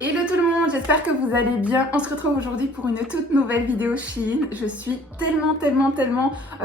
Hello tout le monde, j'espère que vous allez bien. On se retrouve aujourd'hui pour une toute nouvelle vidéo Shein. Je suis tellement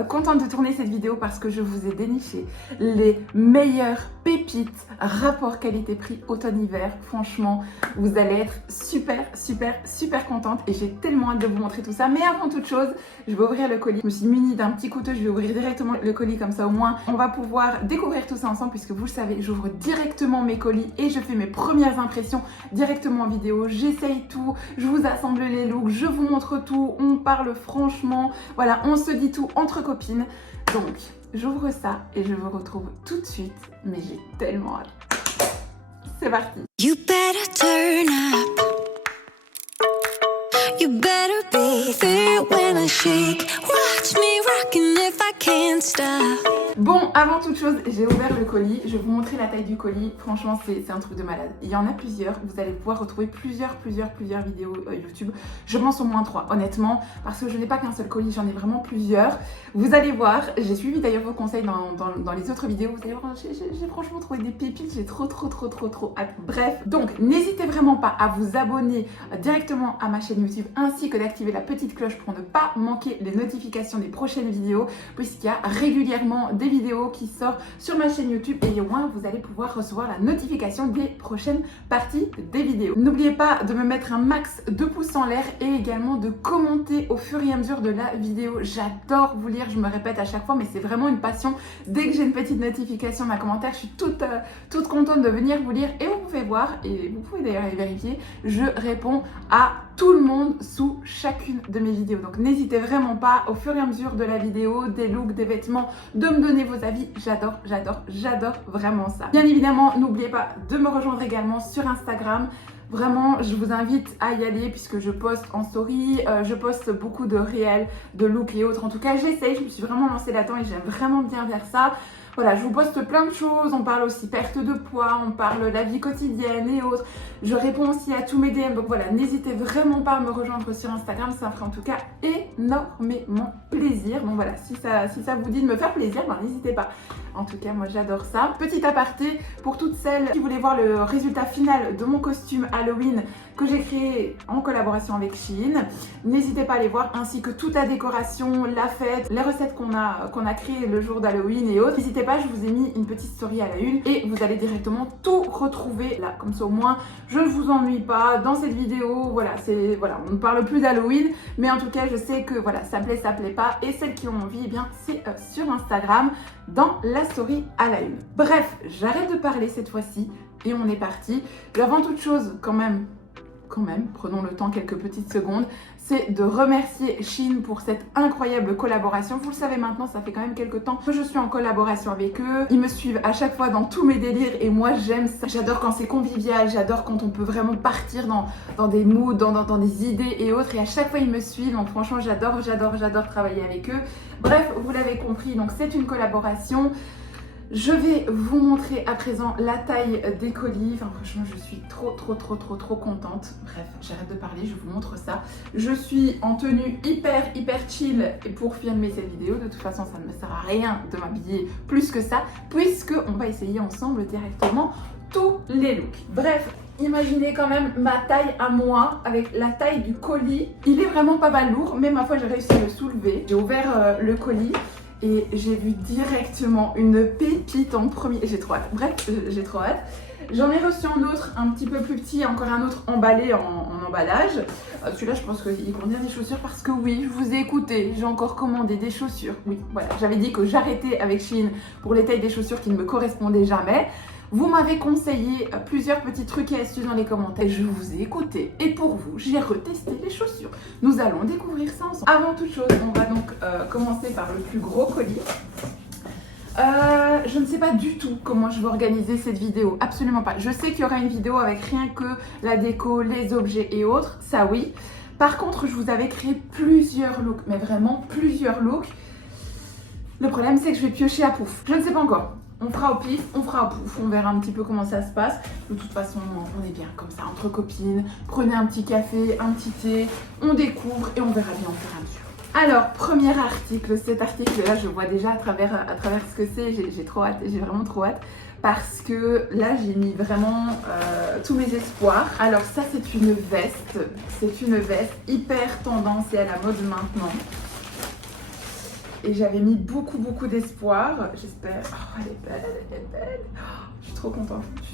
contente de tourner cette vidéo parce que je vous ai déniché les meilleures pépites rapport qualité-prix automne-hiver. Franchement, vous allez être super contente et j'ai tellement hâte de vous montrer tout ça. Mais avant toute chose, je vais ouvrir le colis. Je me suis munie d'un petit couteau, je vais ouvrir directement le colis comme ça au moins on va pouvoir découvrir tout ça ensemble puisque vous le savez, j'ouvre directement mes colis et je fais mes premières impressions directement en vidéo. J'essaye tout, je vous assemble les looks, je vous montre tout, on parle franchement, voilà, on se dit tout entre copines. Donc, j'ouvre ça et je vous retrouve tout de suite, mais j'ai tellement hâte. C'est parti. You better turn up. You better be there when I shake. Watch me rockin' if I can't stop. Bon, avant toute chose, j'ai ouvert le colis. Je vais vous montrer la taille du colis. Franchement, c'est un truc de malade. Il y en a plusieurs. Vous allez pouvoir retrouver plusieurs vidéos YouTube. Je pense au moins 3, honnêtement, parce que je n'ai pas qu'un seul colis, j'en ai vraiment plusieurs. Vous allez voir. J'ai suivi d'ailleurs vos conseils dans les autres vidéos. Vous allez voir, j'ai franchement trouvé des pépites. J'ai trop hâte. Bref, donc n'hésitez vraiment pas à vous abonner directement à ma chaîne YouTube ainsi que d'activer la petite cloche pour ne pas manquer les notifications des prochaines vidéos, puisqu'il y a régulièrement des vidéos qui sortent sur ma chaîne YouTube et au moins vous allez pouvoir recevoir la notification des prochaines parties des vidéos. N'oubliez pas de me mettre un max de pouces en l'air et également de commenter au fur et à mesure de la vidéo. J'adore vous lire, je me répète à chaque fois, mais c'est vraiment une passion. Dès que j'ai une petite notification d'un commentaire, je suis toute contente de venir vous lire et vous pouvez voir, et vous pouvez d'ailleurs aller vérifier, je réponds à tout le monde sous chacune de mes vidéos. Donc n'hésitez vraiment pas au fur et à mesure de la vidéo, des looks, des vêtements, de me donner vos avis. J'adore vraiment ça. Bien évidemment, n'oubliez pas de me rejoindre également sur Instagram. Vraiment, je vous invite à y aller puisque je poste en story, je poste beaucoup de réels, de looks et autres. En tout cas, j'essaye, je me suis vraiment lancée là-dedans et j'aime vraiment bien faire ça. Voilà, je vous poste plein de choses, on parle aussi perte de poids, on parle la vie quotidienne et autres. Je réponds aussi à tous mes DM, donc voilà, n'hésitez vraiment pas à me rejoindre sur Instagram, ça me ferait en tout cas énormément plaisir. Donc voilà, si ça vous dit de me faire plaisir, ben n'hésitez pas. En tout cas, moi j'adore ça. Petit aparté, pour toutes celles qui voulaient voir le résultat final de mon costume Halloween que j'ai créé en collaboration avec Shein, n'hésitez pas à les voir, ainsi que toute la décoration, la fête, les recettes qu'on a créées le jour d'Halloween et autres. N'hésitez pas, je vous ai mis une petite story à la une et vous allez directement tout retrouver là, comme ça au moins je ne vous ennuie pas dans cette vidéo. Voilà, on ne parle plus d'Halloween, mais en tout cas je sais que voilà, ça plaît pas, et celles qui ont envie, eh bien c'est sur Instagram dans la story à la une. Bref, j'arrête de parler cette fois-ci et on est parti. Avant toute chose, quand même, prenons le temps, quelques petites secondes, c'est de remercier Shein pour cette incroyable collaboration. Vous le savez maintenant, ça fait quand même quelques temps que je suis en collaboration avec eux. Ils me suivent à chaque fois dans tous mes délires et moi j'aime ça. J'adore quand c'est convivial, j'adore quand on peut vraiment partir dans des moods, dans des idées et autres. Et à chaque fois ils me suivent, donc franchement j'adore travailler avec eux. Bref, vous l'avez compris, donc c'est une collaboration. Je vais vous montrer à présent la taille des colis. Enfin, franchement, je suis trop contente. Bref, j'arrête de parler, je vous montre ça. Je suis en tenue hyper chill pour filmer cette vidéo. De toute façon, ça ne me sert à rien de m'habiller plus que ça, puisque on va essayer ensemble directement tous les looks. Bref, imaginez quand même ma taille à moi avec la taille du colis. Il est vraiment pas mal lourd, mais ma foi, j'ai réussi à le soulever. J'ai ouvert le colis et j'ai vu directement une pépite en premier. J'ai trop hâte. Bref, j'ai trop hâte. J'en ai reçu un autre un petit peu plus petit, encore un autre emballé en emballage. Celui-là, je pense qu'il contient des chaussures parce que oui, je vous ai écouté. J'ai encore commandé des chaussures. Oui, voilà. J'avais dit que j'arrêtais avec Shein pour les tailles des chaussures qui ne me correspondaient jamais. Vous m'avez conseillé plusieurs petits trucs et astuces dans les commentaires. Je vous ai écouté et pour vous, j'ai retesté les chaussures. Nous allons découvrir ça ensemble. Avant toute chose, on va donc commencer par le plus gros colis. Je ne sais pas du tout comment je vais organiser cette vidéo, absolument pas. Je sais qu'il y aura une vidéo avec rien que la déco, les objets et autres, ça oui. Par contre, je vous avais créé plusieurs looks, mais vraiment plusieurs looks. Le problème, c'est que je vais piocher à pouf. Je ne sais pas encore. On fera au pif, on fera au pouf, on verra un petit peu comment ça se passe. De toute façon, on est bien comme ça, entre copines. Prenez un petit café, un petit thé, on découvre et on verra bien au fur et à mesure. Alors, premier article, cet article-là, je vois déjà à travers ce que c'est, j'ai trop hâte, j'ai vraiment trop hâte. Parce que là, j'ai mis vraiment tous mes espoirs. Alors ça, c'est une veste hyper tendance et à la mode maintenant. Et j'avais mis beaucoup d'espoir, j'espère. Oh, elle est belle, elle est belle. Oh, je suis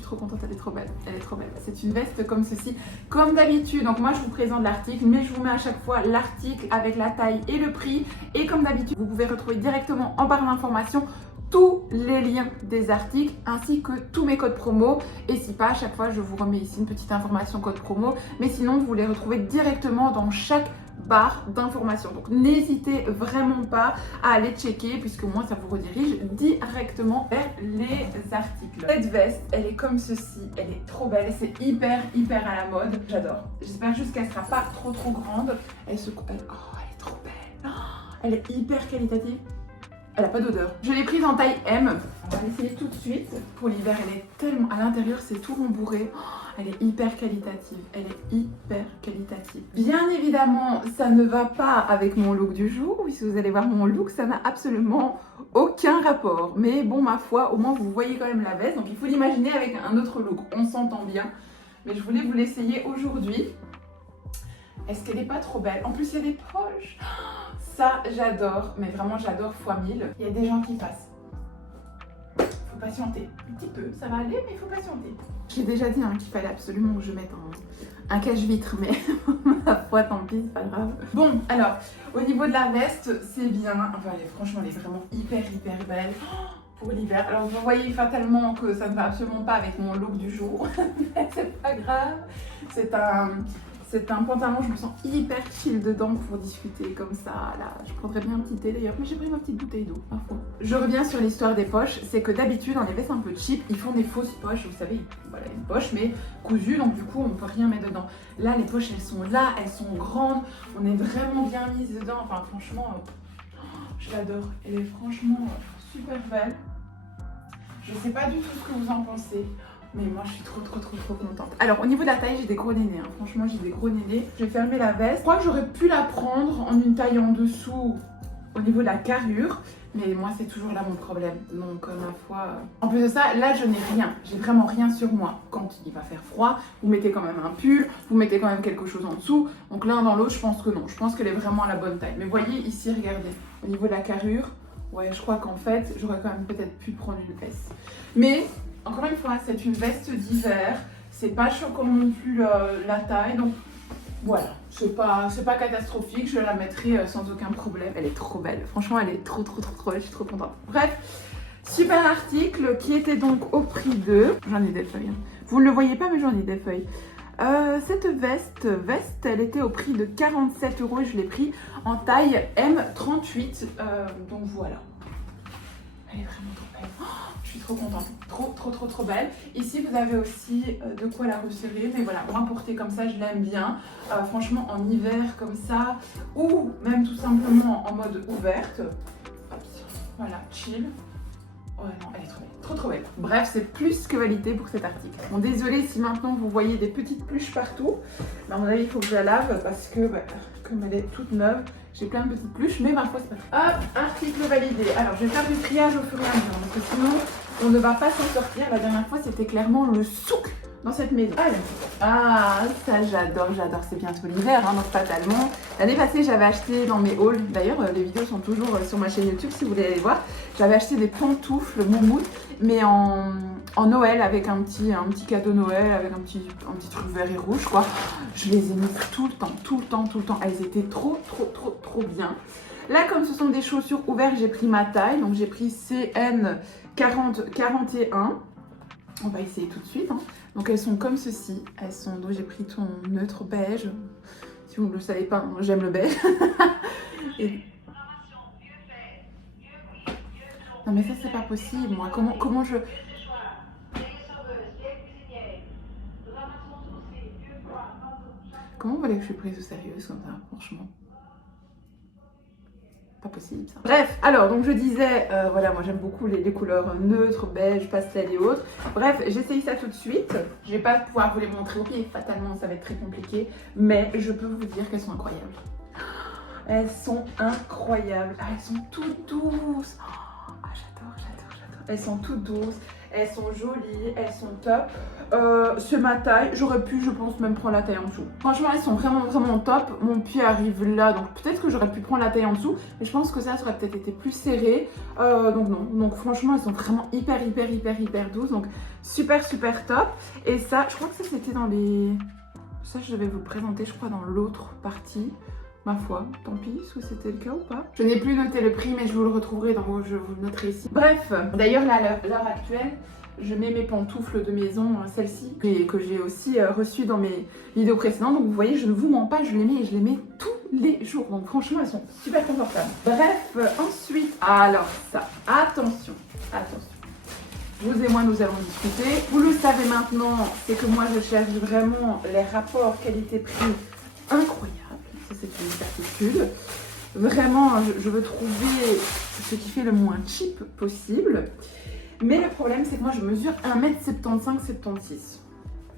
trop contente, elle est trop belle, elle est trop belle. C'est une veste comme ceci, comme d'habitude. Donc moi, je vous présente l'article, mais je vous mets à chaque fois l'article avec la taille et le prix. Et comme d'habitude, vous pouvez retrouver directement en barre d'informations tous les liens des articles ainsi que tous mes codes promo. Et si pas, à chaque fois, je vous remets ici une petite information code promo. Mais sinon, vous les retrouvez directement dans chaque barre d'informations. Donc n'hésitez vraiment pas à aller checker puisque moi ça vous redirige directement vers les articles. Cette veste, elle est comme ceci, elle est trop belle, c'est hyper à la mode. J'adore. J'espère juste qu'elle sera pas trop grande. Elle est trop belle. Oh, elle est hyper qualitative. Elle n'a pas d'odeur. Je l'ai prise en taille M. On va l'essayer tout de suite. Pour l'hiver, elle est tellement... À l'intérieur, c'est tout rembourré. Oh, elle est hyper qualitative. Elle est hyper qualitative. Bien évidemment, ça ne va pas avec mon look du jour. Si vous allez voir mon look, ça n'a absolument aucun rapport. Mais bon, ma foi, au moins, vous voyez quand même la veste. Donc, il faut l'imaginer avec un autre look. On s'entend bien. Mais je voulais vous l'essayer aujourd'hui. Est-ce qu'elle n'est pas trop belle? En plus, il y a des poches. Ça, j'adore, mais vraiment, j'adore fois 1000. Il y a des gens qui passent. Faut patienter. Un petit peu, ça va aller, mais il faut patienter. J'ai déjà dit qu'il fallait absolument que je mette un cache-vitre, mais ma foi, tant pis, c'est pas grave. Bon, alors, au niveau de la veste, c'est bien. Enfin, franchement, elle est vraiment hyper belle. Pour l'hiver. Alors, vous voyez fatalement que ça ne va absolument pas avec mon look du jour. Mais c'est pas grave. C'est un pantalon, je me sens hyper chill dedans pour discuter comme ça. Là, je prendrais bien un petit thé d'ailleurs, mais j'ai pris ma petite bouteille d'eau, parfois. Je reviens sur l'histoire des poches. C'est que d'habitude, dans les vestes un peu cheap, ils font des fausses poches. Vous savez, voilà, une poche, mais cousue, donc du coup, on peut rien mettre dedans. Là, les poches, elles sont là, elles sont grandes. On est vraiment bien mise dedans. Enfin, franchement, je l'adore. Elle est franchement super belle. Je sais pas du tout ce que vous en pensez. Mais moi je suis trop contente. Alors au niveau de la taille, j'ai des gros nénés, franchement j'ai des gros nénés. Je vais fermer la veste. Je crois que j'aurais pu la prendre en une taille en dessous au niveau de la carrure. Mais moi c'est toujours là mon problème. Donc ma foi... En plus de ça, là je n'ai rien. J'ai vraiment rien sur moi. Quand il va faire froid, vous mettez quand même un pull, vous mettez quand même quelque chose en dessous. Donc l'un dans l'autre, je pense que non. Je pense qu'elle est vraiment à la bonne taille. Mais voyez ici, regardez. Au niveau de la carrure, ouais je crois qu'en fait, j'aurais quand même peut-être pu prendre une veste. Mais... Encore une fois, c'est une veste d'hiver, c'est pas choquant non plus la taille, donc voilà, c'est pas catastrophique, je la mettrai sans aucun problème. Elle est trop belle, franchement elle est trop belle, je suis trop contente. Bref, super article qui était donc au prix de... J'en ai des feuilles, vous ne le voyez pas mais j'en ai des feuilles. Cette veste, elle était au prix de 47 € et je l'ai pris en taille M38, donc voilà. Elle est vraiment trop belle. Oh, je suis trop contente. Trop belle. Ici, vous avez aussi de quoi la resserrer. Mais voilà, moi, porter comme ça, je l'aime bien. Franchement, en hiver, comme ça. Ou même tout simplement en mode ouverte. Hop, voilà, chill. Ouais, non, elle est trop belle. Trop belle. Bref, c'est plus que validé pour cet article. Bon, désolée si maintenant vous voyez des petites pluches partout. Mais à mon avis, il faut que je la lave parce que, comme elle est toute neuve, j'ai plein de petites pluches, mais ma foi, c'est pas grave. Hop, article validé. Alors, je vais faire du triage au fur et à mesure parce que sinon, on ne va pas s'en sortir. La dernière fois, c'était clairement le souk dans cette maison. Allez. Ah, ça, j'adore. C'est bientôt l'hiver, donc fatalement. L'année passée, j'avais acheté dans mes hauls. D'ailleurs, les vidéos sont toujours sur ma chaîne YouTube si vous voulez aller voir. J'avais acheté des pantoufles moumoutes, mais en Noël, avec un petit cadeau Noël, avec un petit truc vert et rouge, quoi. Je les ai mis tout le temps. Elles étaient trop bien. Là, comme ce sont des chaussures ouvertes, j'ai pris ma taille. Donc, j'ai pris CN 40-41. On va essayer tout de suite. Donc, elles sont comme ceci. Donc, j'ai pris ton neutre beige. Si vous ne le savez pas, j'aime le beige. Et... Non, mais ça, c'est pas possible. Moi, comment je... Comment vous voulez que je suis prise au sérieux comme ça, franchement? Pas possible ça. Bref, alors donc je disais, voilà, moi j'aime beaucoup les couleurs neutres, beige, pastel et autres. Bref, j'essaye ça tout de suite. Je vais pas pouvoir vous les montrer au pied, fatalement ça va être très compliqué, mais je peux vous dire qu'elles sont incroyables. Elles sont incroyables. Ah, elles sont toutes douces. Oh, ah, j'adore. Elles sont toutes douces. Elles sont jolies, elles sont top. C'est ma taille. J'aurais pu, je pense, même prendre la taille en dessous. Franchement, elles sont vraiment top. Mon pied arrive là, donc peut-être que j'aurais pu prendre la taille en dessous. Mais je pense que ça aurait peut-être été plus serré. Donc non. Donc franchement, elles sont vraiment hyper douces. Donc super top. Et ça, je crois que ça c'était dans les... Ça, je devais vous le présenter, je crois, dans l'autre partie. Ma foi, tant pis, est-ce que c'était le cas ou pas? Je n'ai plus noté le prix, mais je vous le retrouverai je vous le noterai ici. Bref, d'ailleurs là, à l'heure actuelle, je mets mes pantoufles de maison, celles-ci, que j'ai aussi reçues dans mes vidéos précédentes. Donc vous voyez, je ne vous mens pas, je les mets et je les mets tous les jours. Donc franchement, elles sont super confortables. Bref, ensuite, alors ça, attention. Vous et moi, nous allons discuter. Vous le savez maintenant, c'est que moi, je cherche vraiment les rapports qualité-prix incroyables. Ça, c'est une certitude. Vraiment, je veux trouver ce qui fait le moins cheap possible. Mais le problème, c'est que moi, je mesure 1m75-76.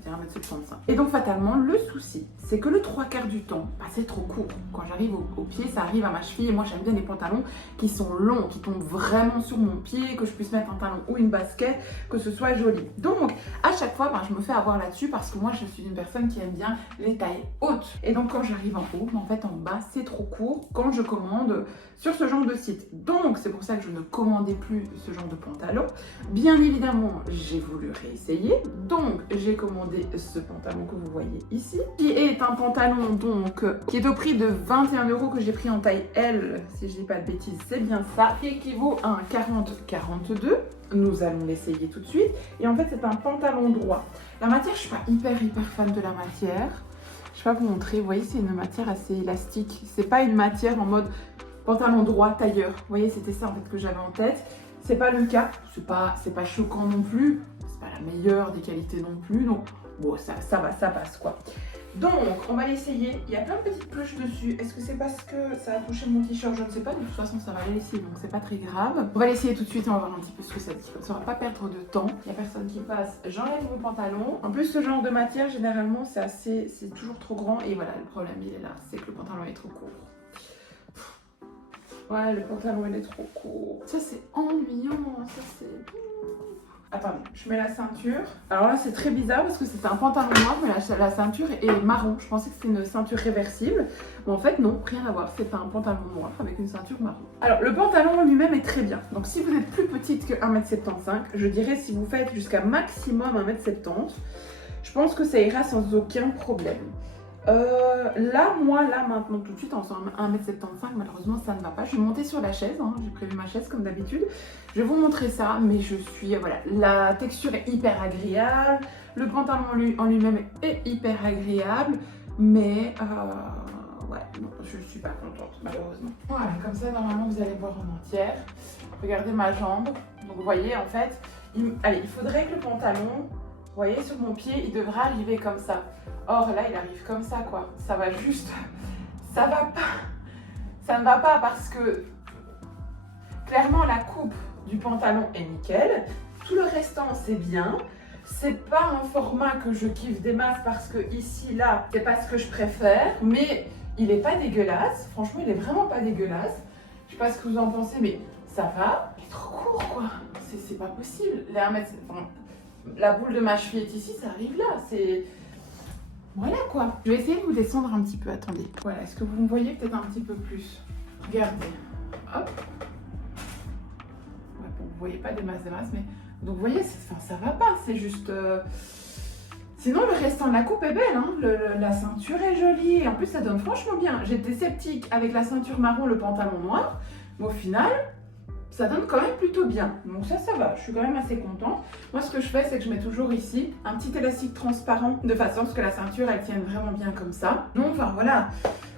Je veux dire 1m75. Et donc, fatalement, le souci, c'est que le 3/4 du temps, bah, c'est trop court. Quand j'arrive au pied, ça arrive à ma cheville. Et moi, j'aime bien les pantalons qui sont longs, qui tombent vraiment sur mon pied, que je puisse mettre un talon ou une basket, que ce soit joli. Donc, à chaque fois, bah, je me fais avoir là-dessus parce que moi, je suis une personne qui aime bien les tailles hautes. Et donc, quand j'arrive en haut, en fait, en bas, c'est trop court quand je commande sur ce genre de site. Donc, c'est pour ça que je ne commandais plus ce genre de pantalon. Bien évidemment, j'ai voulu réessayer. Donc, j'ai commandé ce pantalon que vous voyez ici, qui est un pantalon donc qui est au prix de 21 € que j'ai pris en taille L, si je dis pas de bêtises, c'est bien ça, qui équivaut à un 40-42. Nous allons l'essayer tout de suite. Et en fait, c'est un pantalon droit. La matière, je suis pas hyper fan de la matière. Je vais pas vous montrer. Vous voyez, c'est une matière assez élastique. C'est pas une matière en mode pantalon droit tailleur. Vous voyez, c'était ça en fait que j'avais en tête. C'est pas le cas. C'est pas choquant non plus. C'est pas la meilleure des qualités non plus. Donc bon, ça va, ça passe quoi. Donc, on va l'essayer. Il y a plein de petites cloches dessus. Est-ce que c'est parce que ça a touché mon t-shirt? Je ne sais pas. De toute façon, ça va aller laisser, donc c'est pas très grave. On va l'essayer tout de suite et on va voir un petit peu ce que ça dit. On ne va pas perdre de temps. Il n'y a personne qui passe. J'enlève mon pantalon. En plus, ce genre de matière, généralement, c'est toujours trop grand. Et voilà, le problème, il est là. C'est que le pantalon est trop court. Ouais, le pantalon, il est trop court. Ça, c'est ennuyant. Ça, c'est... Attendez, je mets la ceinture. Alors là, c'est très bizarre parce que c'est un pantalon noir, mais la ceinture est marron. Je pensais que c'était une ceinture réversible. Mais en fait, non, rien à voir. C'est un pantalon noir avec une ceinture marron. Alors, le pantalon en lui-même est très bien. Donc, si vous êtes plus petite que 1m75, je dirais si vous faites jusqu'à maximum 1m70, je pense que ça ira sans aucun problème. Là, maintenant, tout de suite, en 1m75, malheureusement, ça ne va pas. Je vais monter sur la chaise, hein. J'ai prévu ma chaise comme d'habitude. Je vais vous montrer ça, mais voilà, la texture est hyper agréable. Le pantalon en lui-même est hyper agréable, mais ouais, non, je ne suis pas contente, malheureusement. Voilà, comme ça, normalement, vous allez voir en entière. Regardez ma jambe. Donc, vous voyez, en fait, il faudrait que le pantalon... Vous voyez, sur mon pied, il devrait arriver comme ça. Or, là, il arrive comme ça, quoi. Ça va juste... Ça va pas. Ça ne va pas parce que... Clairement, la coupe du pantalon est nickel. Tout le restant, c'est bien. C'est pas un format que je kiffe des masses parce que ici, là, c'est pas ce que je préfère. Mais il est pas dégueulasse. Franchement, il est vraiment pas dégueulasse. Je sais pas ce que vous en pensez, mais ça va. Il est trop court, quoi. C'est pas possible. Les 1 mètre... Enfin, la boule de ma cheville est ici, ça arrive là, c'est... Voilà quoi. Je vais essayer de vous descendre un petit peu, attendez. Voilà, est-ce que vous me voyez peut-être un petit peu plus? Regardez, hop. Ouais, bon, vous voyez pas des masses, mais... Donc vous voyez, ça va pas, c'est juste... Sinon, le restant de la coupe est belle, hein. La ceinture est jolie, et en plus ça donne franchement bien. J'étais sceptique avec la ceinture marron, le pantalon noir, mais au final... Ça donne quand même plutôt bien. Donc ça va. Je suis quand même assez contente. Moi, ce que je fais, c'est que je mets toujours ici un petit élastique transparent de façon à ce que la ceinture, elle tienne vraiment bien comme ça. Donc, enfin, voilà.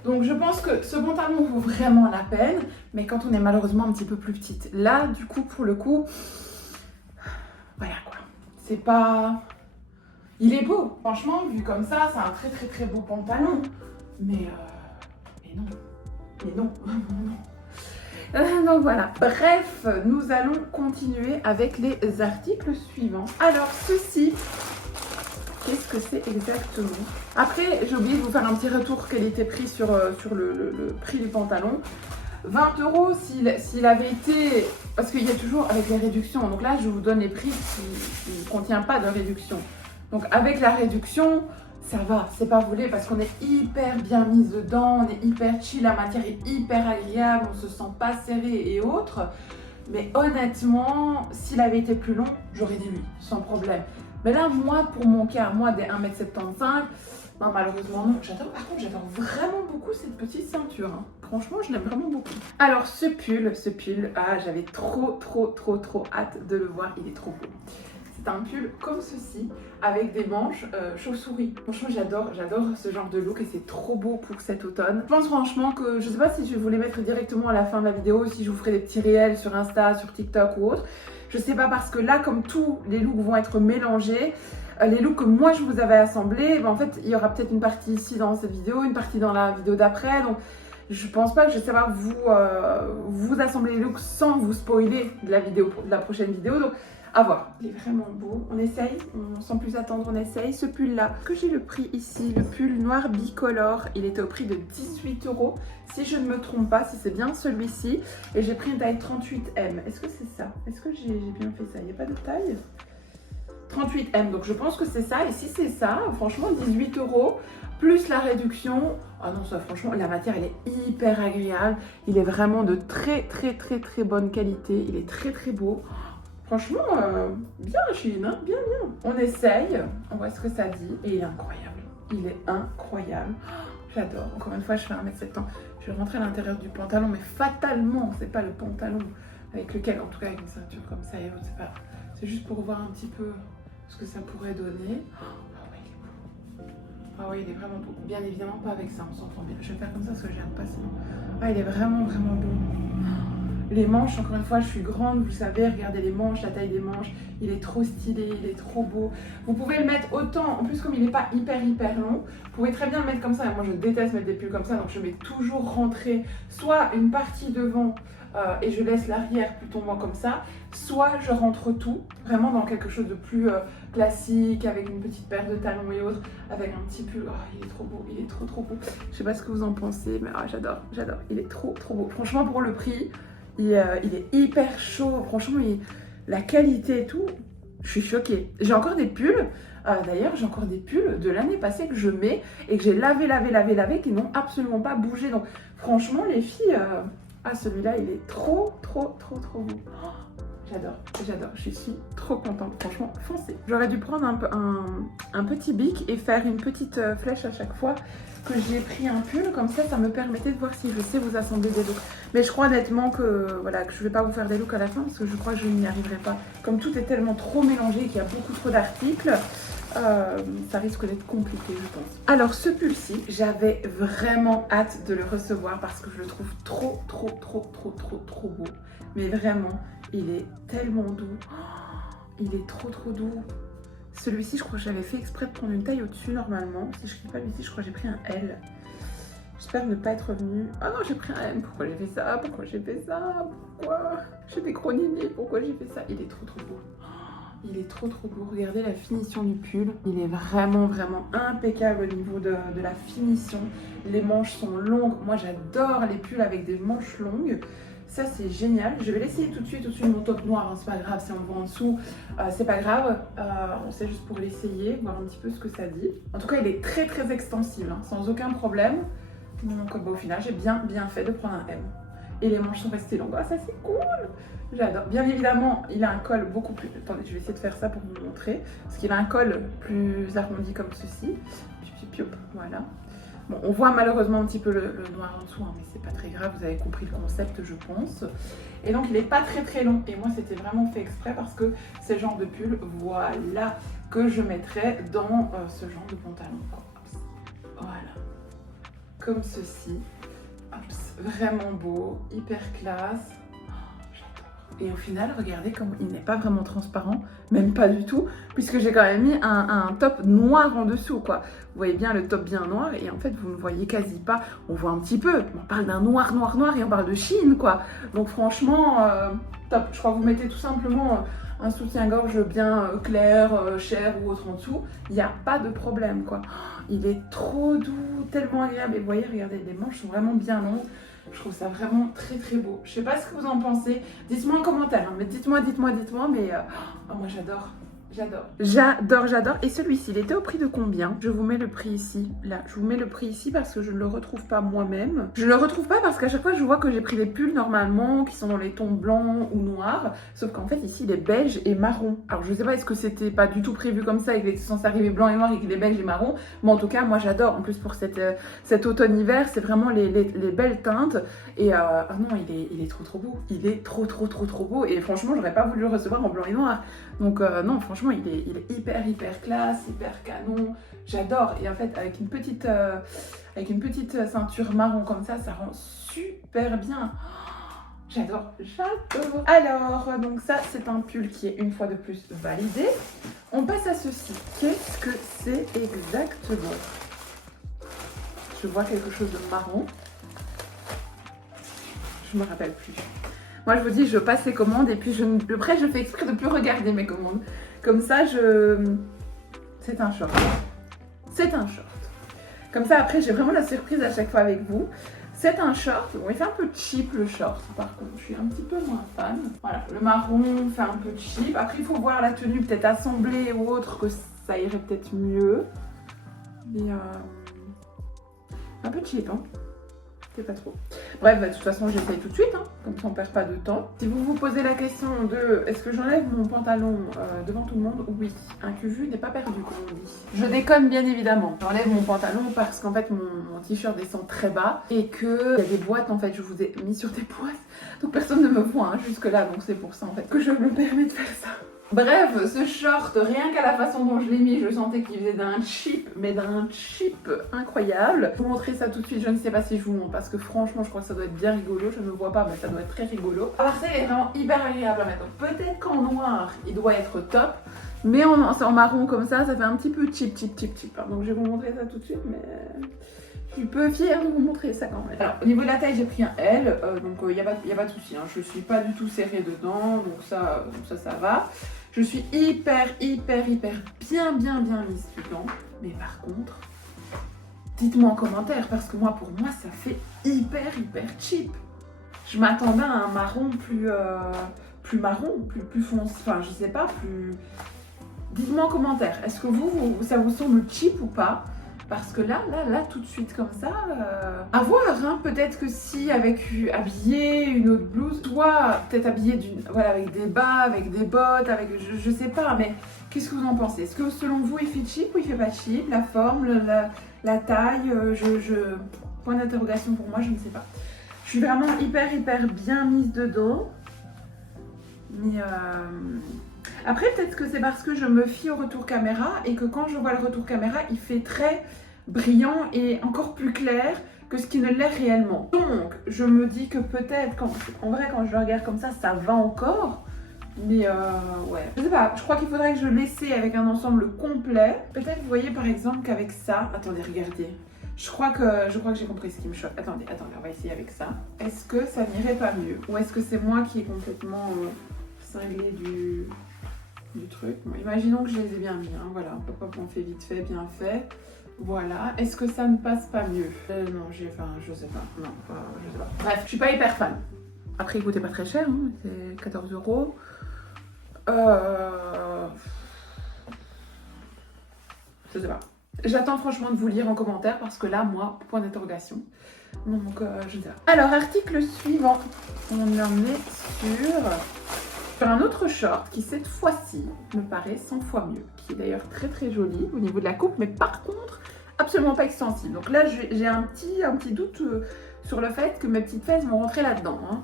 Donc, je pense que ce pantalon vaut vraiment la peine. Mais quand on est malheureusement un petit peu plus petite. Là, du coup, pour le coup... Voilà, quoi. C'est pas... Il est beau. Franchement, vu comme ça, c'est un très beau pantalon. Mais non. Mais non. Non. Donc voilà, bref, nous allons continuer avec les articles suivants. Alors ceci, qu'est-ce que c'est exactement. Après, j'ai oublié de vous faire un petit retour qualité prix sur le prix du pantalon. 20 € s'il avait été... Parce qu'il y a toujours avec les réductions. Donc là, je vous donne les prix qui ne contiennent pas de réduction. Donc avec la réduction, ça va, c'est pas volé parce qu'on est hyper bien mise dedans, on est hyper chill, la matière est hyper agréable, on se sent pas serré et autres. Mais honnêtement, s'il avait été plus long, j'aurais dit oui, sans problème. Mais là, moi, pour mon cas, moi des 1m75, non, malheureusement non. Par contre, j'adore vraiment beaucoup cette petite ceinture. Hein. Franchement, je l'aime vraiment beaucoup. Alors, ce pull, ah, j'avais trop hâte de le voir. Il est trop beau. C'est un pull comme ceci, avec des manches chauve-souris. Franchement, j'adore ce genre de look et c'est trop beau pour cet automne. Je pense franchement que, je sais pas si je vais vous les mettre directement à la fin de la vidéo, si je vous ferai des petits réels sur Insta, sur TikTok ou autre. Je sais pas parce que là, comme tous les looks vont être mélangés, les looks que moi je vous avais assemblés, ben en fait il y aura peut-être une partie ici dans cette vidéo, une partie dans la vidéo d'après, donc je pense pas que je vais savoir vous assembler les looks sans vous spoiler de la prochaine vidéo, donc à voir. Il est vraiment beau, on essaye, sans plus attendre on essaye. Ce pull là, que j'ai le prix ici, le pull noir bicolore, il était au prix de 18 € si je ne me trompe pas, si c'est bien celui-ci, et j'ai pris une taille 38M. Est-ce que c'est ça? Est-ce que j'ai bien fait ça? Il n'y a pas de taille? 38M, donc je pense que c'est ça, et si c'est ça, franchement 18 € plus la réduction, ah non ça franchement la matière elle est hyper agréable, il est vraiment de très bonne qualité, il est très beau, franchement bien Chine, hein, bien, on essaye, on voit ce que ça dit, et il est incroyable, j'adore, encore une fois je fais 1m70, je vais rentrer à l'intérieur du pantalon, mais fatalement, c'est pas le pantalon avec lequel, en tout cas avec une ceinture comme ça et autres, c'est juste pour voir un petit peu ce que ça pourrait donner. Ah oui, il est vraiment beau. Bien évidemment, pas avec ça, on s'entend bien. Je vais faire comme ça parce que je viens de passer. Ah, il est vraiment beau. Les manches, encore une fois, je suis grande, vous savez, regardez les manches, la taille des manches. Il est trop stylé, il est trop beau. Vous pouvez le mettre autant, en plus comme il n'est pas hyper long, vous pouvez très bien le mettre comme ça. Et moi, je déteste mettre des pulls comme ça, donc je mets toujours rentrer soit une partie devant et je laisse l'arrière plutôt moi comme ça, soit je rentre tout, vraiment dans quelque chose de plus classique, avec une petite paire de talons et autres, avec un petit pull. Oh, il est trop beau, il est trop beau. Je sais pas ce que vous en pensez, mais j'adore, il est trop beau. Franchement, pour le prix, il est hyper chaud, franchement, la qualité et tout, je suis choquée. J'ai encore des pulls, d'ailleurs, j'ai encore des pulls de l'année passée que je mets et que j'ai lavé, qui n'ont absolument pas bougé. Donc, franchement, les filles... Ah, celui-là, il est trop beau. Oh, j'adore. Je suis trop contente. Franchement, foncez. J'aurais dû prendre un petit bic et faire une petite flèche à chaque fois que j'ai pris un pull. Comme ça me permettait de voir si je sais vous assembler des looks. Mais je crois honnêtement que je vais pas vous faire des looks à la fin parce que je crois que je n'y arriverai pas. Comme tout est tellement trop mélangé et qu'il y a beaucoup trop d'articles, ça risque d'être compliqué, je pense. Alors ce pull-ci, j'avais vraiment hâte de le recevoir parce que je le trouve trop beau. Mais vraiment, il est tellement doux. Il est trop doux. Celui-ci, je crois que j'avais fait exprès de prendre une taille au-dessus normalement. Si je ne pas lui-ci, je crois que j'ai pris un L. J'espère ne pas être revenue. Ah non, j'ai pris un M. Pourquoi j'ai fait ça? Pourquoi j'ai décronisé? Pourquoi j'ai fait ça? Il est trop beau. Il est trop beau. Regardez la finition du pull. Il est vraiment impeccable au niveau de la finition. Les manches sont longues. Moi, j'adore les pulls avec des manches longues. Ça, c'est génial. Je vais l'essayer tout de suite mon top noir. Hein. C'est pas grave si on le voit en dessous. C'est pas grave. On sait juste pour l'essayer, voir un petit peu ce que ça dit. En tout cas, il est très extensible, hein, sans aucun problème. Donc, au final, j'ai bien fait de prendre un M. Et les manches sont restées longues. Ah, ça, c'est cool. J'adore. Bien évidemment, il a un col beaucoup plus... Attendez, je vais essayer de faire ça pour vous montrer. Parce qu'il a un col plus arrondi comme ceci. Voilà. Bon, on voit malheureusement un petit peu le noir en dessous, hein, mais c'est pas très grave, vous avez compris le concept, je pense. Et donc, il est pas très long. Et moi, c'était vraiment fait exprès parce que c'est le genre de pull, voilà, que je mettrais dans ce genre de pantalon. Voilà. Comme ceci. Vraiment beau, hyper classe. Et au final, regardez comme il n'est pas vraiment transparent, même pas du tout, puisque j'ai quand même mis un top noir en dessous, quoi. Vous voyez bien le top bien noir, et en fait, vous ne voyez quasi pas. On voit un petit peu, on parle d'un noir, et on parle de Chine, quoi. Donc franchement, top. Je crois que vous mettez tout simplement un soutien-gorge bien clair, cher ou autre en dessous, il n'y a pas de problème quoi. Il est trop doux, tellement agréable. Et vous voyez, regardez, les manches sont vraiment bien longues. Je trouve ça vraiment très très beau. Je sais pas ce que vous en pensez. Dites-moi en commentaire, hein, mais dites-moi, mais moi j'adore. J'adore. Et celui-ci, il était au prix de combien? Je vous mets le prix ici. Là, je vous mets le prix ici parce que je ne le retrouve pas moi-même. Je ne le retrouve pas parce qu'à chaque fois, je vois que j'ai pris des pulls normalement qui sont dans les tons blancs ou noirs. Sauf qu'en fait, ici, il est beige et marron. Alors, je sais pas, est-ce que c'était pas du tout prévu comme ça et qu'il était censé arriver blanc et noir et qu'il est beige et marron. Mais en tout cas, moi, j'adore. En plus, pour cet automne-hiver, c'est vraiment les belles teintes. Et ah non, il est trop beau. Il est trop beau. Et franchement, j'aurais pas voulu le recevoir en blanc et noir. Donc non, franchement, il est hyper classe, hyper canon. J'adore. Et en fait, avec une petite ceinture marron comme ça rend super bien. J'adore. Alors, donc ça, c'est un pull qui est une fois de plus validé. On passe à ceci. Qu'est-ce que c'est exactement? Je vois quelque chose de marron. Je me rappelle plus. Moi, je vous dis, je passe les commandes et puis après, je fais exprès de plus regarder mes commandes. Comme ça, c'est un short. Comme ça, après, j'ai vraiment la surprise à chaque fois avec vous. C'est un short. Bon, il fait un peu cheap le short. Par contre, je suis un petit peu moins fan. Voilà, le marron fait un peu cheap. Après, il faut voir la tenue peut-être assemblée ou autre, que ça irait peut-être mieux. Mais un peu cheap, hein. C'est pas trop. Bref, de toute façon, j'essaye tout de suite, hein, comme ça on perd pas de temps. Si vous vous posez la question de est-ce que j'enlève mon pantalon devant tout le monde, oui, un cul-vu n'est pas perdu, comme on dit. Je déconne bien évidemment. J'enlève mon pantalon parce qu'en fait mon t-shirt descend très bas et que il y a des boîtes en fait, je vous ai mis sur des boîtes, donc personne ne me voit hein, jusque là, donc c'est pour ça en fait que je me permets de faire ça. Bref, ce short, rien qu'à la façon dont je l'ai mis, je sentais qu'il faisait d'un cheap, mais d'un cheap incroyable. Je vais vous montrer ça tout de suite, je ne sais pas si je vous montre, parce que franchement, je crois que ça doit être bien rigolo. Je ne me vois pas, mais ça doit être très rigolo. Alors ça, il est vraiment hyper agréable à mettre. Donc peut-être qu'en noir, il doit être top, mais en marron comme ça fait un petit peu cheap. Donc je vais vous montrer ça tout de suite, mais... Je suis peu fière de vous montrer ça quand même. Alors, au niveau de la taille, j'ai pris un L, donc il n'y a pas de souci. Hein. Je ne suis pas du tout serrée dedans, donc ça va. Je suis hyper bien mise dedans. Mais par contre, dites-moi en commentaire, parce que pour moi, ça fait hyper cheap. Je m'attendais à un marron plus marron, plus foncé, enfin je sais pas, plus... Dites-moi en commentaire, est-ce que ça vous semble cheap ou pas? Parce que là, tout de suite comme ça, à voir, hein, peut-être que si habillé une autre blouse, soit peut-être habillé avec des bas, avec des bottes, je sais pas, mais qu'est-ce que vous en pensez? Est-ce que selon vous, il fait cheap ou il fait pas cheap? La forme, la taille, point d'interrogation pour moi, je ne sais pas. Je suis vraiment hyper bien mise dedans, mais après, peut-être que c'est parce que je me fie au retour caméra et que quand je vois le retour caméra, il fait très brillant et encore plus clair que ce qui ne l'est réellement. Donc, je me dis que peut-être, en vrai, quand je le regarde comme ça va encore. Mais ouais, je sais pas, je crois qu'il faudrait que je l'essaie avec un ensemble complet. Peut-être, vous voyez, par exemple, qu'avec ça... Attendez, regardez. Je crois que j'ai compris ce qui me choque. Attendez, on va essayer avec ça. Est-ce que ça n'irait pas mieux? Ou est-ce que c'est moi qui est complètement cinglé du truc? Bon, imaginons que je les ai bien mis, hein, voilà. Hop, on fait vite fait, bien fait. Voilà. Est-ce que ça ne passe pas mieux? Non, je sais pas. Non, je sais pas. Bref, je suis pas hyper fan. Après, il coûtait pas très cher, hein, c'est 14 €. Je sais pas. J'attends franchement de vous lire en commentaire parce que là, moi, point d'interrogation. Donc, je sais pas. Alors, article suivant. On en est sur un autre short qui, cette fois-ci, me paraît 100 fois mieux. Qui est d'ailleurs très joli au niveau de la coupe, mais par contre, absolument pas extensible. Donc là, j'ai un petit doute sur le fait que mes petites fesses vont rentrer là-dedans. Hein.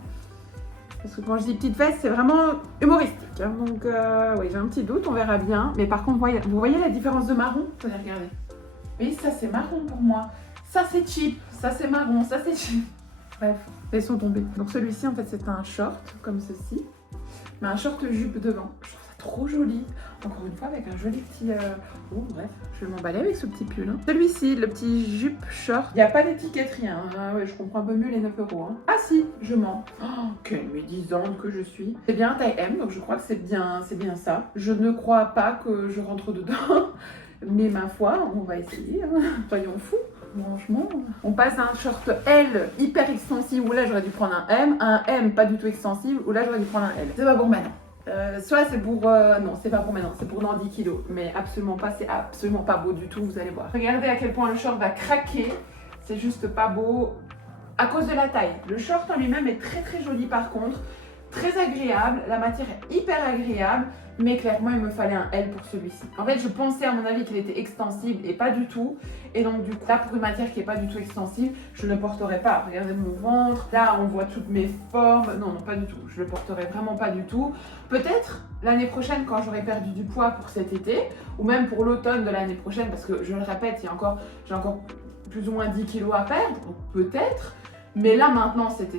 Parce que quand je dis petites fesses, c'est vraiment humoristique. Hein. Donc, oui, j'ai un petit doute, on verra bien. Mais par contre, vous voyez la différence de marron? Attendez, regardez. Oui, ça c'est marron pour moi. Ça c'est cheap. Ça c'est marron. Ça c'est cheap. Bref, laissons tomber. Donc celui-ci, en fait, c'est un short comme ceci. Mais un short jupe devant. Je trouve ça trop joli. Encore une fois, avec un joli petit... Oh, bref, je vais m'emballer avec ce petit pull. Hein. Celui-ci, le petit jupe short. Il n'y a pas d'étiquette, rien. Ah ouais, je comprends un peu mieux les 9 €. Hein. Ah si, je mens. Oh, quelle médisante que je suis. C'est bien taille M, donc je crois que c'est bien ça. Je ne crois pas que je rentre dedans. Mais ma foi, on va essayer. Hein. Soyons fous. Franchement, on passe à un short L hyper extensible où là j'aurais dû prendre un M, un M pas du tout extensible où là j'aurais dû prendre un L. C'est pas pour maintenant. Soit c'est pour... non, c'est pas pour maintenant, c'est pour dans 10 kilos. Mais absolument pas, c'est absolument pas beau du tout, vous allez voir. Regardez à quel point le short va craquer. C'est juste pas beau à cause de la taille. Le short en lui-même est très très joli par contre. Très agréable, la matière est hyper agréable. Mais clairement, il me fallait un L pour celui-ci. En fait, je pensais à mon avis qu'il était extensible et pas du tout. Et donc du coup, là, pour une matière qui n'est pas du tout extensible, je ne le porterai pas. Regardez mon ventre. Là, on voit toutes mes formes. Non, non, pas du tout. Je le porterai vraiment pas du tout. Peut-être l'année prochaine, quand j'aurai perdu du poids pour cet été, ou même pour l'automne de l'année prochaine, parce que je le répète, j'ai encore plus ou moins 10 kilos à perdre. Donc peut-être. Mais là, maintenant, cet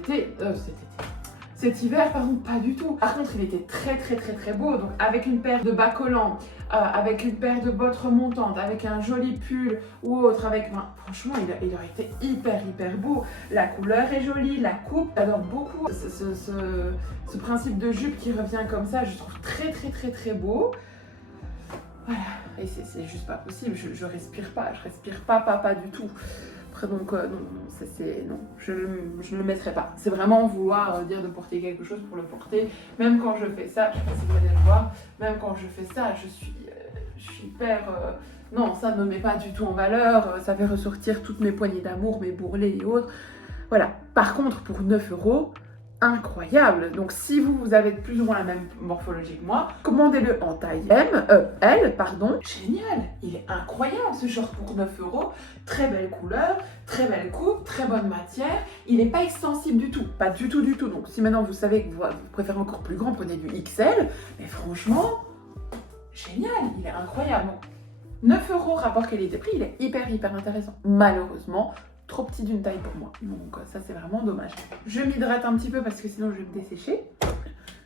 hiver, pardon, pas du tout. Par contre, il était très très très très beau. Donc avec une paire de bas collants, avec une paire de bottes remontantes, avec un joli pull ou autre, franchement, il aurait été hyper hyper beau. La couleur est jolie, la coupe, j'adore beaucoup ce principe de jupe qui revient comme ça. Je trouve très très très très beau. Voilà, et c'est juste pas possible. Je respire pas du tout. Donc non, je ne le mettrai pas. C'est vraiment vouloir dire de porter quelque chose pour le porter. Même quand je fais ça, je sais pas si vous allez le voir, même quand je fais ça, je suis hyper... non, ça ne me met pas du tout en valeur. Ça fait ressortir toutes mes poignées d'amour, mes bourrelets et autres. Voilà. Par contre, pour 9 €, incroyable. Donc si vous avez plus ou moins la même morphologie que moi, commandez-le en taille L, pardon. Génial, il est incroyable ce short pour 9 €. Très belle couleur, très belle coupe, très bonne matière. Il n'est pas extensible du tout, pas du tout du tout. Donc si maintenant vous savez que vous préférez encore plus grand, prenez du XL. Mais franchement, génial, il est incroyable. 9 € rapport qualité-prix, il est hyper intéressant. Malheureusement, trop petit d'une taille pour moi. Donc ça c'est vraiment dommage. Je m'hydrate un petit peu parce que sinon je vais me dessécher.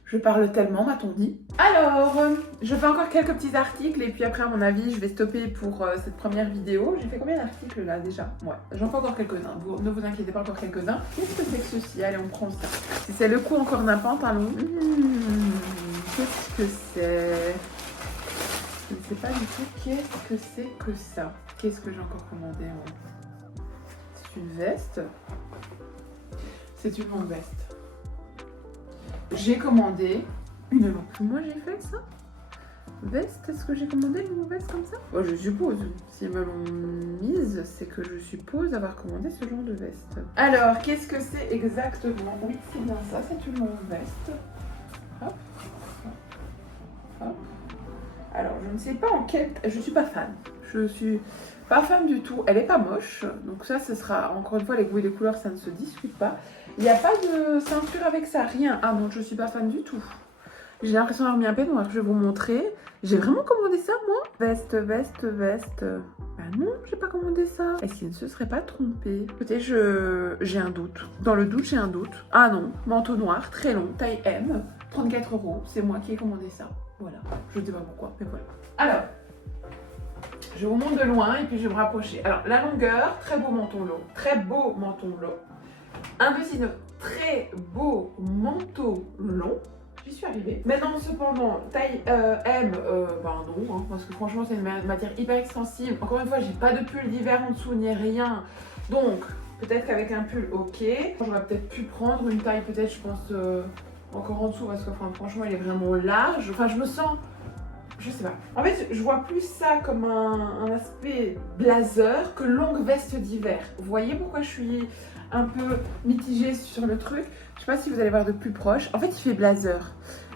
Je parle tellement, m'a-t-on dit. Alors, je fais encore quelques petits articles et puis après à mon avis je vais stopper pour cette première vidéo. J'ai fait combien d'articles là déjà? Ouais, j'en fais encore quelques-uns. Ne vous inquiétez pas, encore quelques-uns. Qu'est-ce que c'est que ceci? Allez, on prend ça. Si c'est le coup encore d'un pantalon. Qu'est-ce que c'est? Je ne sais pas du tout qu'est-ce que c'est que ça. Qu'est-ce que j'ai encore commandé? C'est une veste. C'est une longue veste. J'ai commandé une longue. Moi j'ai fait ça? Veste, est-ce que j'ai commandé une longue veste comme ça? Oh, je suppose. S'ils me l'ont mise, c'est que je suppose avoir commandé ce genre de veste. Alors, qu'est-ce que c'est exactement? Oui, c'est bien ça, c'est une longue veste. Hop. Hop. Alors, je ne sais pas en quel... Je suis pas fan. Je suis pas fan du tout. Elle est pas moche. Donc ça, ce sera... Encore une fois, les goûts et les couleurs, ça ne se discute pas. Il n'y a pas de ceinture avec ça, rien. Ah non, je suis pas fan du tout. J'ai l'impression d'avoir mis un peignoir. Je vais vous montrer. J'ai vraiment commandé ça, moi? Veste. Bah non, j'ai pas commandé ça. Est-ce qu'il ne se serait pas trompé? Peut-être j'ai un doute. Dans le doute, j'ai un doute. Ah non, manteau noir, très long, taille M, 34 €. C'est moi qui ai commandé ça. Voilà, je ne sais pas pourquoi, mais voilà. Alors, je vous montre de loin et puis je vais me rapprocher. Alors, la longueur, très beau menton long. Très beau menton long. 1,269, très beau manteau long. J'y suis arrivée. Maintenant, cependant, taille M, ben non, hein, parce que franchement, c'est une matière hyper extensible. Encore une fois, j'ai pas de pull d'hiver en dessous, ni rien. Donc, peut-être qu'avec un pull, ok. J'aurais peut-être pu prendre une taille, peut-être, je pense, encore en dessous, parce que franchement, il est vraiment large. Enfin, je me sens... Je sais pas. En fait, je vois plus ça comme un aspect blazer que longue veste d'hiver. Vous voyez pourquoi je suis un peu mitigée sur le truc? Je sais pas si vous allez voir de plus proche. En fait, il fait blazer.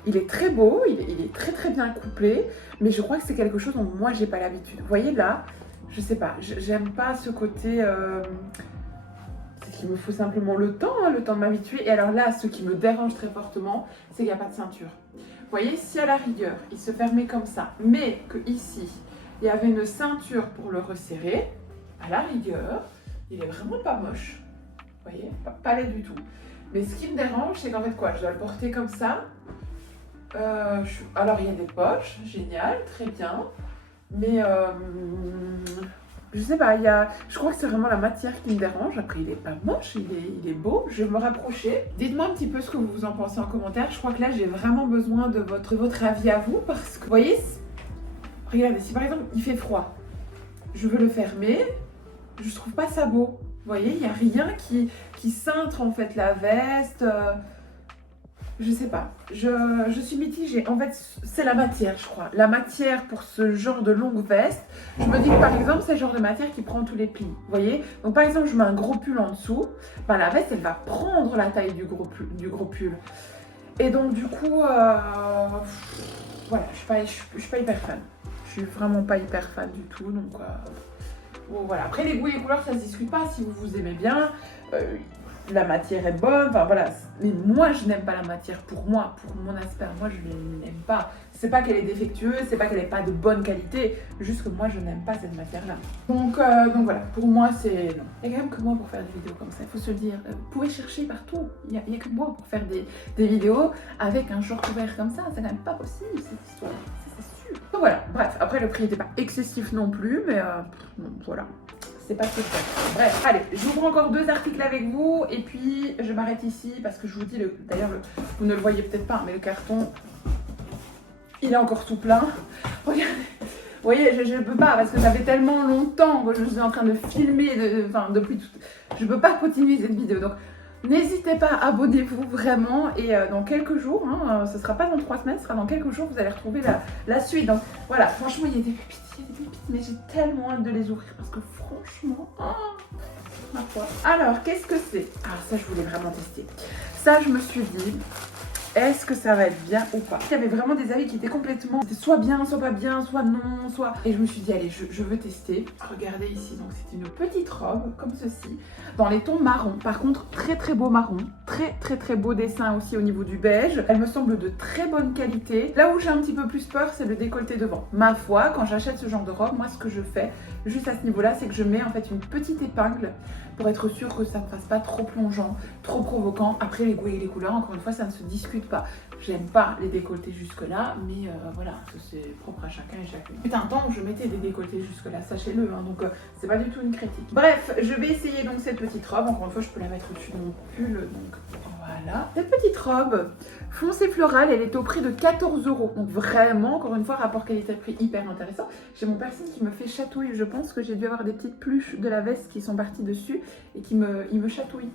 Il est très beau, il est très bien couplé, mais je crois que c'est quelque chose dont moi, j'ai pas l'habitude. Vous voyez là, je sais pas, j'aime pas ce côté... C'est qu'il me faut simplement le temps de m'habituer. Et alors là, ce qui me dérange très fortement, c'est qu'il n'y a pas de ceinture. Vous voyez, si à la rigueur, il se fermait comme ça, mais que ici, il y avait une ceinture pour le resserrer, à la rigueur, il est vraiment pas moche. Vous voyez, pas laid du tout. Mais ce qui me dérange, c'est qu'en fait quoi, je dois le porter comme ça. Alors il y a des poches, génial, très bien. Mais je sais pas, je crois que c'est vraiment la matière qui me dérange. Après, il est pas moche, il est beau. Je vais me rapprocher. Dites-moi un petit peu ce que vous en pensez en commentaire. Je crois que là, j'ai vraiment besoin de votre avis à vous. Parce que, vous voyez, regardez, si par exemple, il fait froid, je veux le fermer, je trouve pas ça beau. Vous voyez, il n'y a rien qui cintre en fait la veste. Je sais pas, je suis mitigée. En fait, c'est la matière, je crois. La matière pour ce genre de longue veste. Je me dis que par exemple, c'est le genre de matière qui prend tous les plis. Vous voyez? Donc par exemple, je mets un gros pull en dessous. Ben, la veste, elle va prendre la taille du gros pull. Et donc du coup, voilà, je suis pas hyper fan. Je suis vraiment pas hyper fan du tout. Donc bon, voilà. Après, les goûts et les couleurs, ça se discute pas. Si vous aimez bien, la matière est bonne, enfin voilà. Mais moi, je n'aime pas la matière pour moi, pour mon aspect. Moi, je ne l'aime pas. C'est pas qu'elle est défectueuse, c'est pas qu'elle n'est pas de bonne qualité, juste que moi, je n'aime pas cette matière-là. Donc voilà, pour moi, c'est non. Il n'y a quand même que moi pour faire des vidéos comme ça, il faut se le dire. Vous pouvez chercher partout. Il n'y a que moi pour faire des vidéos avec un genre couvert comme ça. C'est quand même pas possible, cette histoire. C'est sûr. Donc voilà, bref. Après, le prix n'était pas excessif non plus, mais bon, voilà. C'est pas spécial. Bref, allez, j'ouvre encore 2 articles avec vous et puis je m'arrête ici parce que je vous dis, d'ailleurs, vous ne le voyez peut-être pas, mais le carton, il est encore tout plein. Regardez, vous voyez, je ne peux pas parce que ça fait tellement longtemps que je suis en train de filmer, depuis tout. Je ne peux pas continuer cette vidéo. Donc, n'hésitez pas, abonnez-vous vraiment et dans quelques jours, hein, ce ne sera pas dans 3 semaines, ce sera dans quelques jours, vous allez retrouver la suite. Donc voilà, franchement, il y a des pépites, mais j'ai tellement hâte de les ouvrir parce que franchement, ma foi. Alors, qu'est-ce que c'est? Ah, ça, je voulais vraiment tester. Ça, je me suis dit, est-ce que ça va être bien ou pas? Il y avait vraiment des avis qui étaient complètement soit bien, soit pas bien, soit non, soit... Et je me suis dit, allez, je veux tester. Regardez ici, donc c'est une petite robe comme ceci, dans les tons marron. Par contre, très très beau marron. Très beau dessin aussi au niveau du beige. Elle me semble de très bonne qualité. Là où j'ai un petit peu plus peur, c'est le décolleté devant. Ma foi, quand j'achète ce genre de robe, moi ce que je fais, juste à ce niveau-là, c'est que je mets en fait une petite épingle pour être sûr que ça ne fasse pas trop plongeant, trop provoquant. Après, les goûts et les couleurs, encore une fois, ça ne se discute pas. J'aime pas les décolletés jusque-là, mais voilà, c'est propre à chacun et chacune. C'était un temps où je mettais des décolletés jusque-là, sachez-le, hein, donc c'est pas du tout une critique. Bref, je vais essayer donc cette petite robe. Encore une fois, je peux la mettre au-dessus de mon pull, donc voilà. Cette petite robe foncée florale, elle est au prix de 14 €. Donc vraiment, encore une fois, rapport qualité-prix hyper intéressant. J'ai mon piercing qui me fait chatouille. Je pense que j'ai dû avoir des petites pluches de la veste qui sont parties dessus et qui me chatouillent.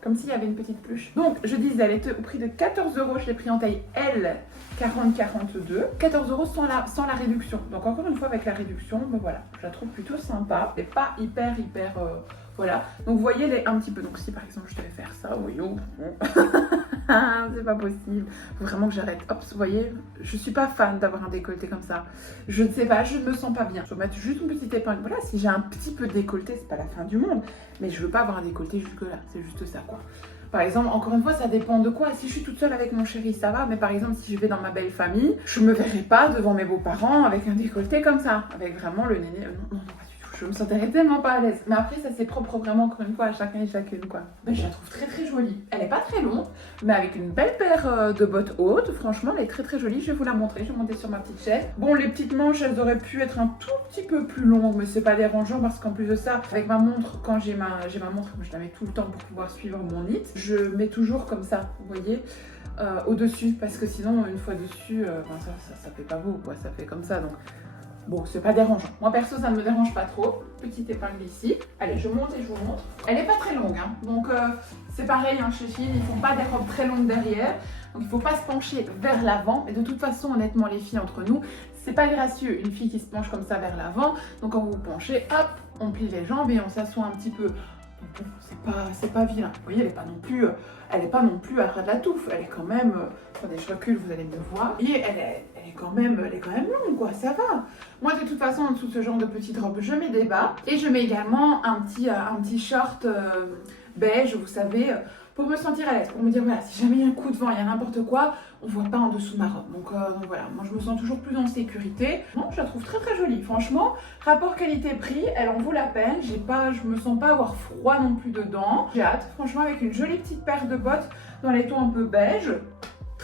Comme s'il y avait une petite pluche. Donc, je disais, elle était au prix de 14 €. Je l'ai pris en taille L 40-42. 14 € sans la réduction. Donc, encore une fois, avec la réduction, ben voilà, je la trouve plutôt sympa. Elle n'est pas hyper, voilà. Donc, vous voyez, elle est un petit peu... Donc, si par exemple, je devais faire ça, oui, oh, c'est pas possible. Faut vraiment que j'arrête. Hop, vous voyez, je suis pas fan d'avoir un décolleté comme ça. Je ne sais pas, je ne me sens pas bien. Je vais mettre juste une petite épingle. Voilà, si j'ai un petit peu de décolleté, c'est pas la fin du monde. Mais je veux pas avoir un décolleté jusque là. C'est juste ça, quoi. Par exemple, encore une fois, ça dépend de quoi. Si je suis toute seule avec mon chéri, ça va. Mais par exemple, si je vais dans ma belle famille, je me verrai pas devant mes beaux-parents avec un décolleté comme ça. Avec vraiment le néné. Non, pas du tout. Je me sentirais tellement pas à l'aise. Mais après, ça c'est propre vraiment, encore une fois, à chacun et chacune, quoi. Mais je la trouve très jolie. Elle est pas très longue, mais avec une belle paire de bottes hautes. Franchement, elle est très jolie. Je vais vous la montrer. Je vais monter sur ma petite chaise. Bon, les petites manches, elles auraient pu être un tout petit peu plus longues, mais c'est pas dérangeant parce qu'en plus de ça, avec ma montre, quand j'ai ma montre, je la mets tout le temps pour pouvoir suivre mon knit. Je mets toujours comme ça, vous voyez, au-dessus, parce que sinon, une fois dessus, ça fait pas beau, quoi. Ça fait comme ça, donc... Bon, c'est pas dérangeant. Moi, perso, ça ne me dérange pas trop. Petite épingle ici. Allez, je monte et je vous montre. Elle n'est pas très longue, hein. Donc, c'est pareil, hein, chez Shein, ils font pas des robes très longues derrière. Donc, il ne faut pas se pencher vers l'avant. Et de toute façon, honnêtement, les filles, entre nous, c'est pas gracieux, une fille qui se penche comme ça vers l'avant. Donc, quand vous vous penchez, hop, on plie les jambes et on s'assoit un petit peu. Bon, c'est pas vilain. Vous voyez, elle est pas non plus à ras de la touffe. Elle est quand même... attendez, je recule, vous allez me voir. Et elle est quand même longue, quoi, ça va. Moi, de toute façon, en dessous de ce genre de petite robe, je mets des bas. Et je mets également un petit short beige, vous savez, pour me sentir à l'aise. Pour me dire, voilà, si jamais il y a un coup de vent, il y a n'importe quoi, on voit pas en dessous de ma robe. Donc voilà, moi, je me sens toujours plus en sécurité. Non, je la trouve très jolie. Franchement, rapport qualité-prix, elle en vaut la peine. Je me sens pas avoir froid non plus dedans. J'ai hâte. Franchement, avec une jolie petite paire de bottes dans les tons un peu beige.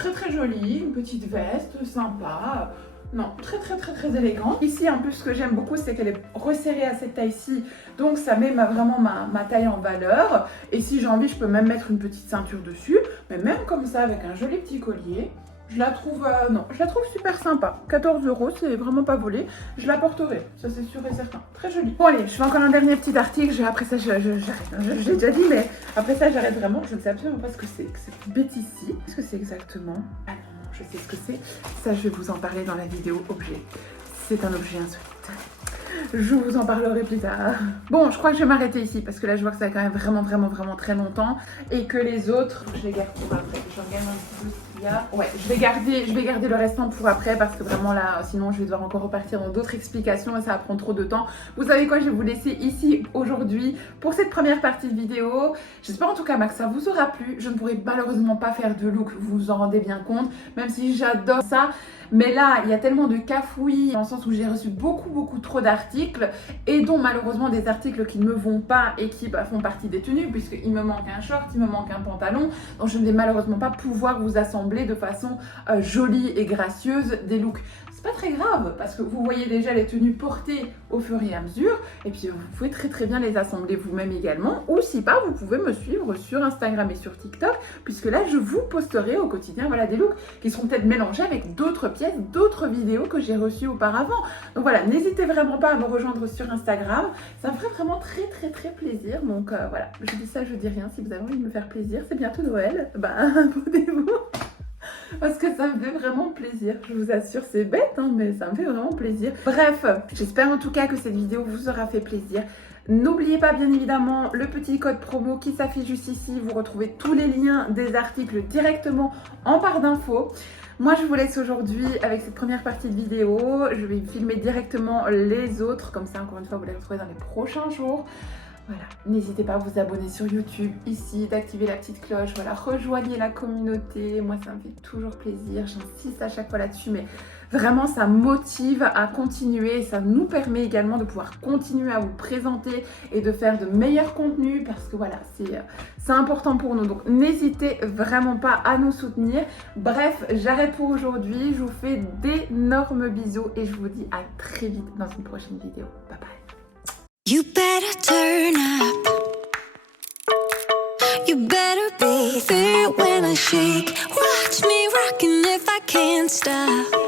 Très très jolie, une petite veste, sympa. Non, très élégant. Ici, en plus, ce que j'aime beaucoup, c'est qu'elle est resserrée à cette taille-ci. Donc, ça met vraiment ma taille en valeur. Et si j'ai envie, je peux même mettre une petite ceinture dessus. Mais même comme ça, avec un joli petit collier, je la trouve, super sympa. 14 €, c'est vraiment pas volé. Je la porterai, ça c'est sûr et certain. Très jolie. Bon allez, je fais encore un dernier petit article. Après ça, j'arrête. Je l'ai déjà dit, mais après ça, j'arrête vraiment. Je ne sais absolument pas ce que c'est que cette bêtise-ci. Qu'est-ce que c'est exactement? Ah non, je sais ce que c'est. Ça, je vais vous en parler dans la vidéo objet. C'est un objet insolite. Je vous en parlerai plus tard. Bon, je crois que je vais m'arrêter ici parce que là, je vois que ça va quand même vraiment très longtemps et que les autres, je les garde pour après. Je regarde un petit peu ce qu'il y a. Ouais, je vais garder le restant pour après parce que vraiment là, sinon, je vais devoir encore repartir dans d'autres explications et ça va prendre trop de temps. Vous savez quoi, je vais vous laisser ici aujourd'hui pour cette première partie de vidéo. J'espère en tout cas que ça vous aura plu. Je ne pourrai malheureusement pas faire de look, vous vous en rendez bien compte, même si j'adore ça. Mais là, il y a tellement de cafouillis dans le sens où j'ai reçu beaucoup trop d'articles et dont malheureusement des articles qui ne me vont pas et qui font partie des tenues puisqu'il me manque un short, il me manque un pantalon. Donc je ne vais malheureusement pas pouvoir vous assembler de façon jolie et gracieuse des looks. C'est pas très grave parce que vous voyez déjà les tenues portées au fur et à mesure et puis vous pouvez très bien les assembler vous-même également ou si pas vous pouvez me suivre sur Instagram et sur TikTok puisque là je vous posterai au quotidien voilà, des looks qui seront peut-être mélangés avec d'autres pièces, d'autres vidéos que j'ai reçues auparavant. Donc voilà, n'hésitez vraiment pas à me rejoindre sur Instagram, ça me ferait vraiment très plaisir. Donc voilà, je dis ça, je dis rien, si vous avez envie de me faire plaisir, c'est bientôt Noël, abonnez-vous. Parce que ça me fait vraiment plaisir, je vous assure, c'est bête, hein, mais ça me fait vraiment plaisir. Bref, j'espère en tout cas que cette vidéo vous aura fait plaisir. N'oubliez pas bien évidemment le petit code promo qui s'affiche juste ici. Vous retrouvez tous les liens des articles directement en barre d'infos. Moi je vous laisse aujourd'hui avec cette première partie de vidéo. Je vais filmer directement les autres, comme ça encore une fois vous les retrouvez dans les prochains jours. Voilà, n'hésitez pas à vous abonner sur YouTube, ici, d'activer la petite cloche, voilà, rejoignez la communauté, moi ça me fait toujours plaisir, j'insiste à chaque fois là-dessus, mais vraiment ça motive à continuer, ça nous permet également de pouvoir continuer à vous présenter et de faire de meilleurs contenus, parce que voilà, c'est important pour nous, donc n'hésitez vraiment pas à nous soutenir. Bref, j'arrête pour aujourd'hui, je vous fais d'énormes bisous et je vous dis à très vite dans une prochaine vidéo, bye bye. You better turn up. You better be there when I shake. Watch me rockin' if I can't stop.